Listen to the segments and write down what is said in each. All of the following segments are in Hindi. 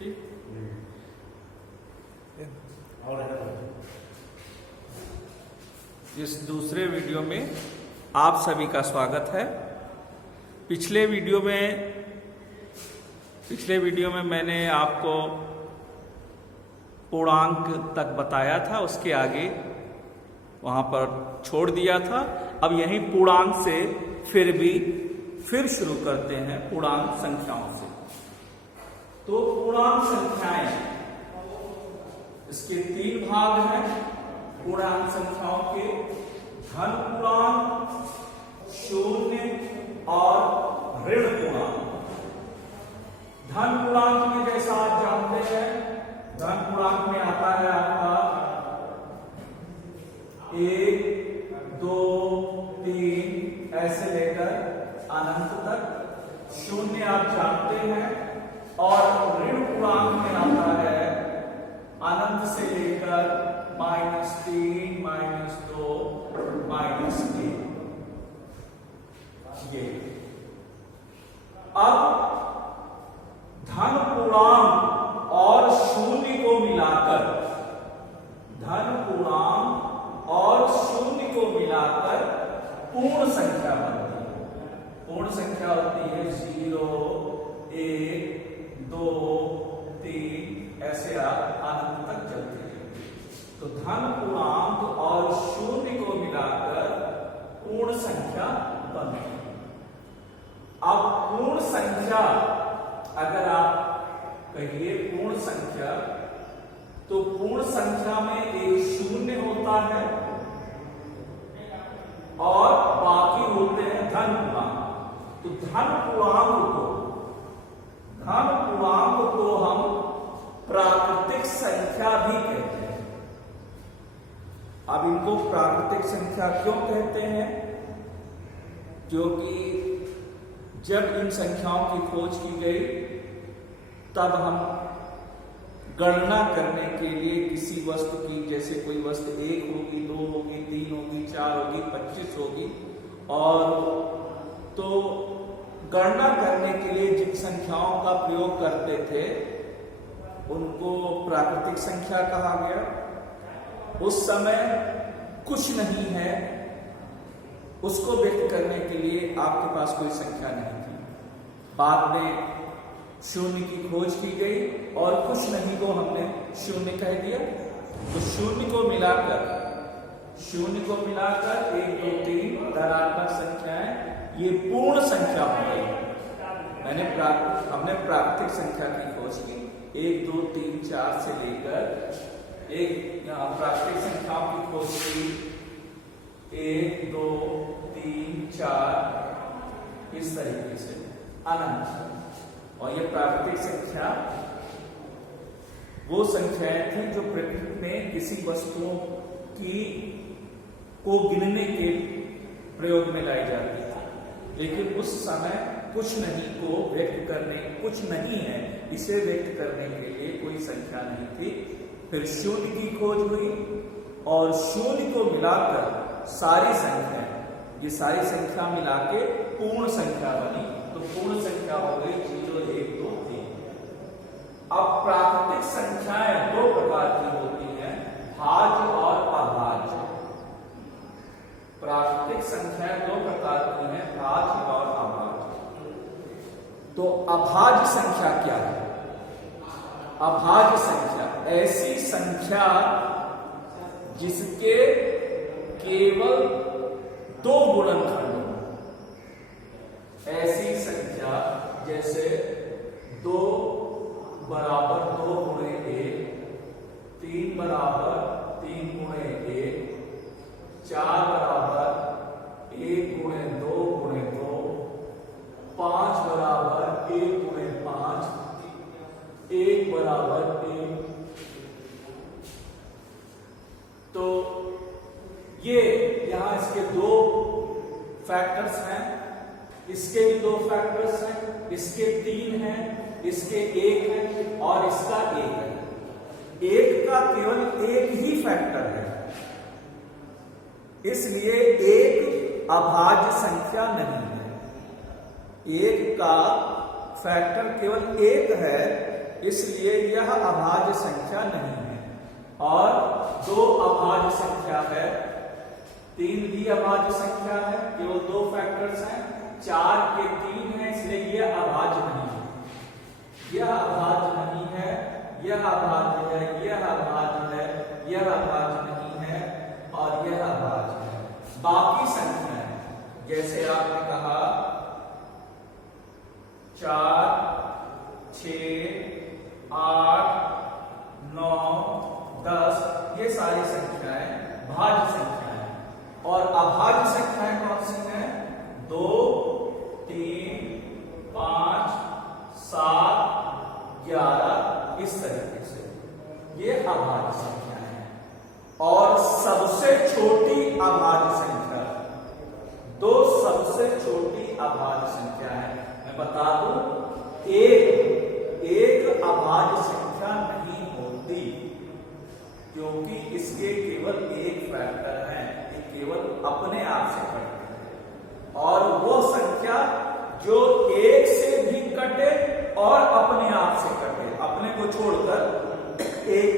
ठीक। और इस दूसरे वीडियो में आप सभी का स्वागत है। पिछले वीडियो में मैंने आपको पूर्णांक तक बताया था, उसके आगे वहां पर छोड़ दिया था। अब यही पूर्णांक से फिर शुरू करते हैं पूर्णांक संख्याओं से। तो पूर्णांक संख्याएं, इसके 3 भाग हैं पूर्णांक संख्याओं के: धन पूर्णांक, शून्य और ऋण पूर्णांक। धन पूर्णांक में जैसा आप जानते हैं, धन पूर्णांक में आता है आपका 1, 2, 3 ऐसे लेकर अनंत तक। शून्य आप जानते हैं। और ऋण पूर्णांक में आता है अनंत से लेकर -3, -2, -1। ये अब धन पूर्णांक और शून्य को मिलाकर, धन पूर्णांक और शून्य को मिलाकर पूर्ण संख्या बनती है। पूर्ण संख्या होती है 0, 1, 2, 3 ऐसे आप अनंत तक चलते हैं। तो धन पूर्णांक और शून्य को मिलाकर पूर्ण संख्या बनती है। अब पूर्ण संख्या, अगर आप कहिए पूर्ण संख्या, तो पूर्ण संख्या में एक शून्य होता है और बाकी होते हैं धन पूर्णांक। तो धन पूर्णांक को हम प्राकृतिक संख्या भी कहते हैं। अब इनको प्राकृतिक संख्या क्यों कहते हैं? क्योंकि जब इन संख्याओं की खोज की गई, तब हम गणना करने के लिए किसी वस्तु की, जैसे कोई वस्तु 1 होगी, 2 होगी, 3 होगी, 4 होगी, 25 होगी, और तो गणना करने के लिए जिन संख्याओं का प्रयोग करते थे उनको प्राकृतिक संख्या कहा गया। उस समय कुछ नहीं है, उसको व्यक्त करने के लिए आपके पास कोई संख्या नहीं थी। बाद में शून्य की खोज की गई और कुछ नहीं को हमने शून्य कह दिया। तो शून्य को मिलाकर 1, 2, 3 धनात्मक संख्याएं ये पूर्ण संख्या हो गई। हमने प्राकृतिक संख्या की खोज की, 1, 2, 3, 4 से लेकर एक प्राकृतिक संख्याओं की खोज की 1, 2, 3, 4 इस तरीके से अनंत। और ये प्राकृतिक संख्या वो संख्याएं थी जो प्रकृति में किसी वस्तुओं को गिनने के प्रयोग में लाई जाती थी। लेकिन उस समय कुछ नहीं को व्यक्त करने, कुछ नहीं है इसे व्यक्त करने के लिए कोई संख्या नहीं थी। फिर शून्य की खोज हुई और शून्य को मिलाकर सारी संख्या, ये सारी संख्या मिला के पूर्ण संख्या बनी। तो पूर्ण संख्या हो गई 0, 1, 2, 3। अब प्राकृतिक संख्याएं 2 प्रकार की होती हैं, भाज्य और अभाज्य। प्राकृतिक संख्याएं 2 प्रकार की हैं, भाज्य और अभाज्य। तो अभाज्य संख्या क्या है? अभाज्य संख्या ऐसी संख्या जिसके केवल 2 गुणनखंड हो। ऐसी संख्या जैसे 2 बराबर 2 गुणे 1, 3 बराबर 3 गुणे 1, 4 बराबर 1 गुणे 2 गुणे 2, 5 बराबर 1 गुणे 5, 1 बराबर 1। तो ये यहां इसके 2 फैक्टर्स हैं, इसके भी 2 फैक्टर्स हैं, इसके 3 हैं, इसके 1 है और इसका 1 है। 1 का केवल 1 ही फैक्टर है, इसलिए 1 अभाज्य संख्या नहीं है। 1 का फैक्टर केवल 1 है, इसलिए यह अभाज्य संख्या नहीं है। और 2 अभाज्य संख्या है, 3 भी अभाज्य संख्या है, केवल 2 फैक्टर्स हैं, 4 के 3 है, इसलिए यह अभाज्य नहीं है। यह अभाज्य नहीं है, यह अभाज्य है, यह अभाज्य है, यह अभाज्य नहीं है और यह अभाज्य है। बाकी संख्याएं जैसे आपने कहा 4, 6, 8, 9, 10, ये सारी संख्याएं भाज्य संख्याएं हैं। और अभाज्य संख्याएं कौन सी हैं? 2, 3, 5, 7, 11, इस तरीके से ये अभाज्य संख्याएं हैं। और सबसे छोटी अभाज्य संख्या, 2 सबसे छोटी अभाज्य संख्या है। मैं बता दूं, एक अभाज्य संख्या नहीं होती, क्योंकि इसके केवल एक फैक्टर है, ये केवल अपने आप से कटते हैं। और वो संख्या जो 1 से भी कटे और अपने आप से कटे, अपने को छोड़कर 1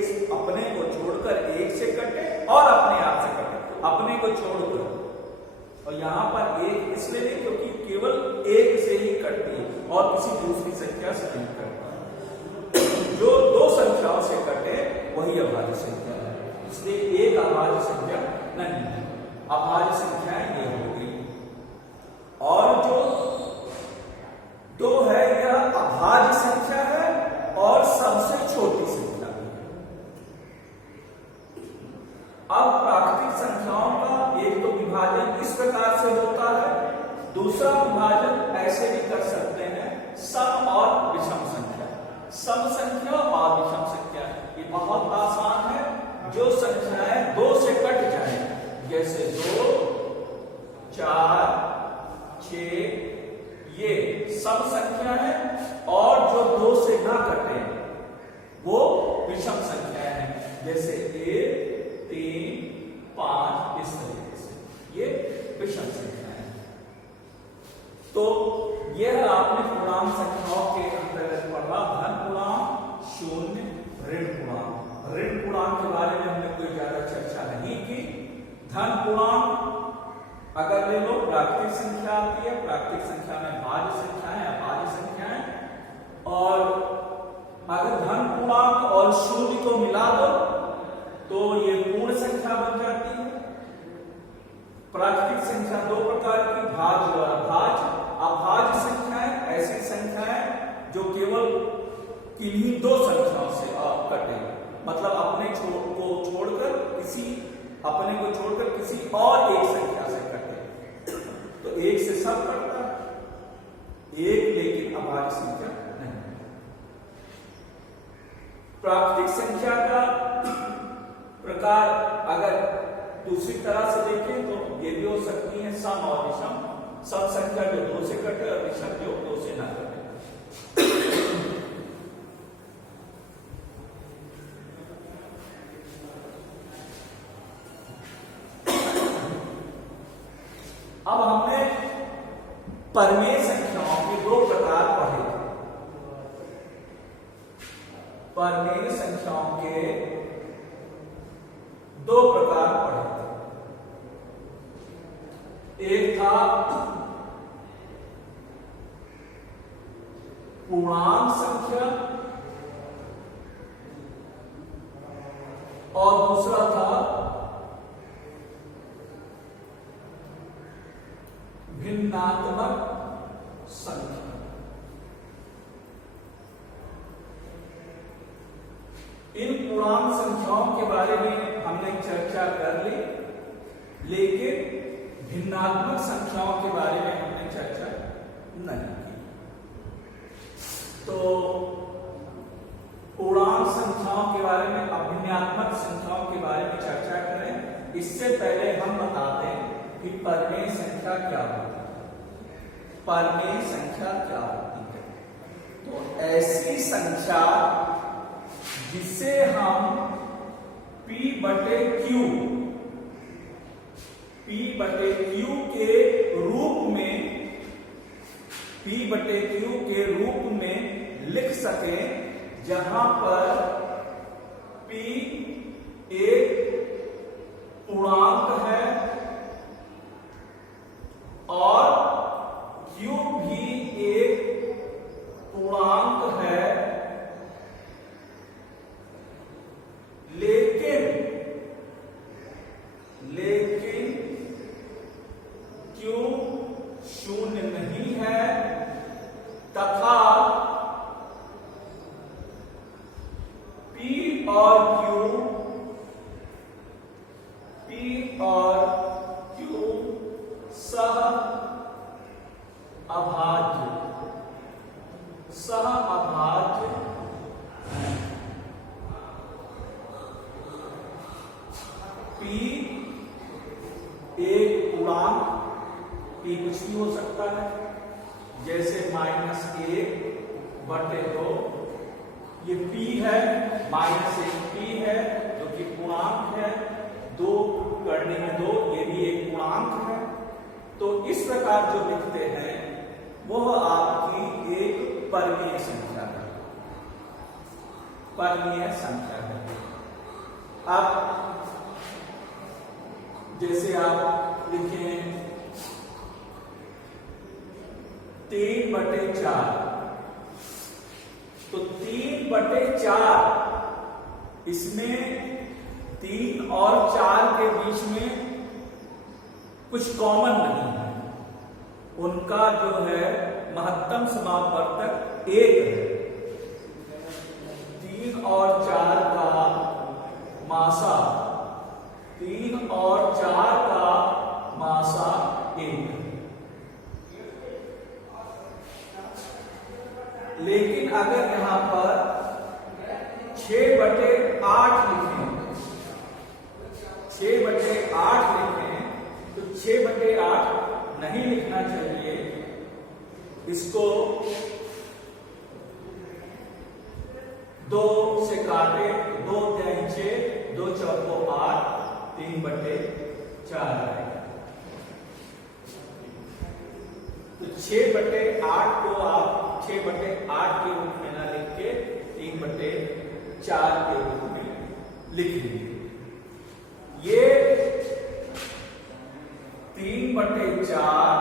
से कटे और अपने आप से कटे, अपने को छोड़कर। और यहां पर 1 इसलिए नहीं क्योंकि केवल 1 से ही कटती है और किसी दूसरी संख्या से नहीं कटती। जो 2 संख्याओं से कटे वही अभाज्य संख्या है, इसलिए एक अभाज्य संख्या नहीं है। अभाज्य संख्याएं ये हो गई। और जो 2 है यह अभाज्य संख्या है और सबसे छोटी संख्या है। अब प्राकृतिक संख्याओं का एक तो विभाजन इस प्रकार से होता है, दूसरा विभाजन ऐसे भी कर सकते हैं, सम और विषम संख्या। सम संख्या और विषम संख्या ये बहुत आसान है। जो संख्याएं 2 से कट जाए, जैसे 2, 4, 6, ये सम संख्या है। और जो 2 से ना कटे वो विषम संख्याएं हैं, जैसे 1, 3, 5, इस तरीके से ये विषम संख्याएं हैं। तो यह आपने पूर्णांक संख्याओं के अंतर्गत पढ़ा, धन पूर्णांक, शून्य, ऋण पूर्णांक। ऋण पूर्णांक के बारे में हमने कोई ज्यादा चर्चा नहीं की। धन पूर्णांक अगर ले लो, प्राकृतिक संख्या आती है, प्राकृतिक संख्या में भाज्य संख्याएं, अभाज्य संख्याएं। और अगर धन पूर्णांक और शून्य को मिला दो तो ये पूर्ण संख्या बन जाती है। प्राकृतिक संख्या 2 प्रकार की, भाज्य और अभाज्य। अभाज्य संख्याएं ऐसी संख्याएं जो केवल किन्हीं 2 संख्याओं से कटे, मतलब अपने को छोड़कर किसी और एक संख्या से कटे। तो 1 से सब कटता है, 1 लेकिन अभाज्य संख्या नहीं। प्राकृतिक संख्या का प्रकार अगर दूसरी तरह से देखें तो ये भी हो सकती है सम और विषम। सम संख्या जो 2 से कटे और विषम जो 2 से ना कटे। अब हमने परिमेय संख्याओं के 2 प्रकार पढ़े। परिमेय संख्याओं के 2 प्रकार पढ़े। एक था पूर्णांक संख्या और दूसरा था भिन्नात्मक संख्या। इन पूर्णांक संख्याओं के बारे में हमने चर्चा कर ली, लेकिन भिन्नात्मक संख्याओं के बारे में हमने चर्चा नहीं की। तो पूर्णांक संख्याओं के बारे में, अभिन्नात्मक संख्याओं के बारे में चर्चा करें। इससे पहले हम बताते हैं कि परिमेय संख्या क्या होती है। परिमेय संख्या क्या होती है? तो ऐसी संख्या जिसे हम P/Q के रूप में लिख सकें, जहां पर P एक पूर्णांक है और Q भी एक पूर्णांक है, लेकिन Q शून्य नहीं है तथा P और Q सह अभाज्य P एक पूर्णांक, P कुछ भी हो सकता है, जैसे -1/2, ये P है, -1P है जो कि पूर्णांक है, 2 करने में 2, ये भी एक पूर्णांक है। तो इस प्रकार जो लिखते हैं वह आपकी एक परमीय संख्या है, अब जैसे आप लिखें 3/4, तो 3/4 इसमें 3 और 4 के बीच में कुछ कॉमन नहीं है, उनका जो है महत्तम समापवर्तक 1 है। 3 और 4 का मासा 1 लेकिन अगर यहां पर 6/8 लिखें, तो 6/8 नहीं लिखना चाहिए, इसको 2 से काटे, 2 × 6, 2 × 4 8, 3/4 आएगा। तो 6/8 को आप 6/8 के रूप में ना लिख के 3/4 के रूप में लिख लीजिए। ये 3/4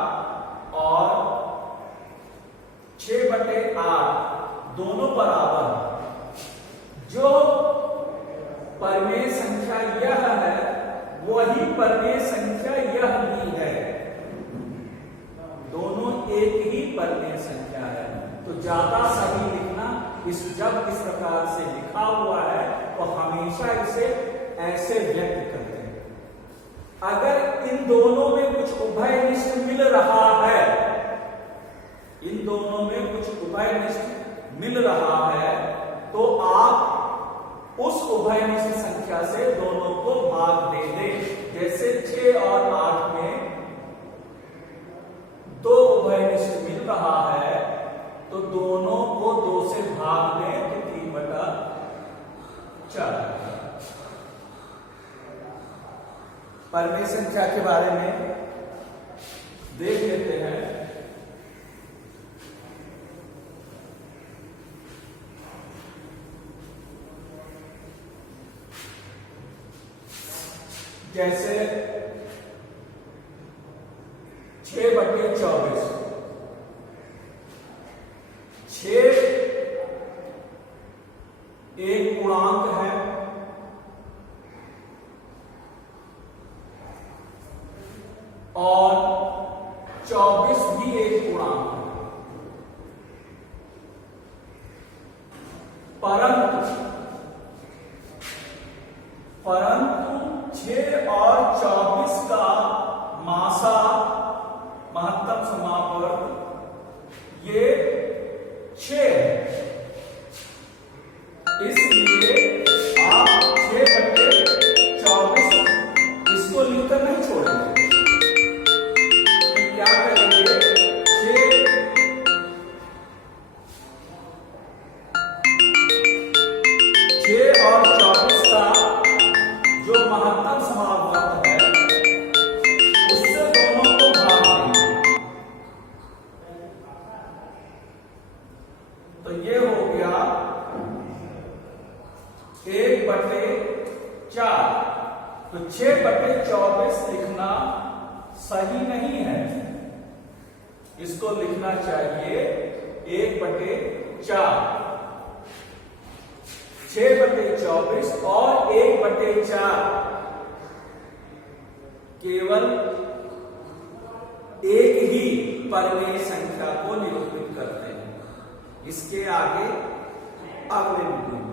और 6/8 दोनों बराबर हैं। जो परमेय संख्या यह है वही परमेय संख्या यह भी है, दोनों एक ही परमेय संख्या है। तो ज्यादा सही लिखना, जब इस प्रकार से लिखा हुआ है तो हमेशा इसे ऐसे व्यक्त करते हैं। अगर इन दोनों में कुछ उभयनिष्ठ मिल रहा है, तो आप उस उभयनिष्ठ संख्या से दोनों को भाग दे दें। जैसे 6 और 8 में 2 उभयनिष्ठ मिल रहा है तो दोनों को 2 से भाग दें तो 3/4। परमेय संख्या के बारे में देख लेते हैं। जैसे 6/24, 6 एक पूर्णांक है और 24 भी एक पूर्णांक है, परंतु 6 और 24 का मासा महत्तम समापवर्तक ये 6 है। इसलिए आप 6/24 इसको लिखकर नहीं छोड़ेंगे, तो क्या करेंगे, 6 और 24 का जो महत्तम समापवर्तक है उससे दोनों को भाग देंगे। तो 6/24 लिखना सही नहीं है, इसको लिखना चाहिए 1/4। 6/24 और 1/4 केवल एक ही परिमेय संख्या को निरूपित करते हैं। इसके आगे अगले वीडियो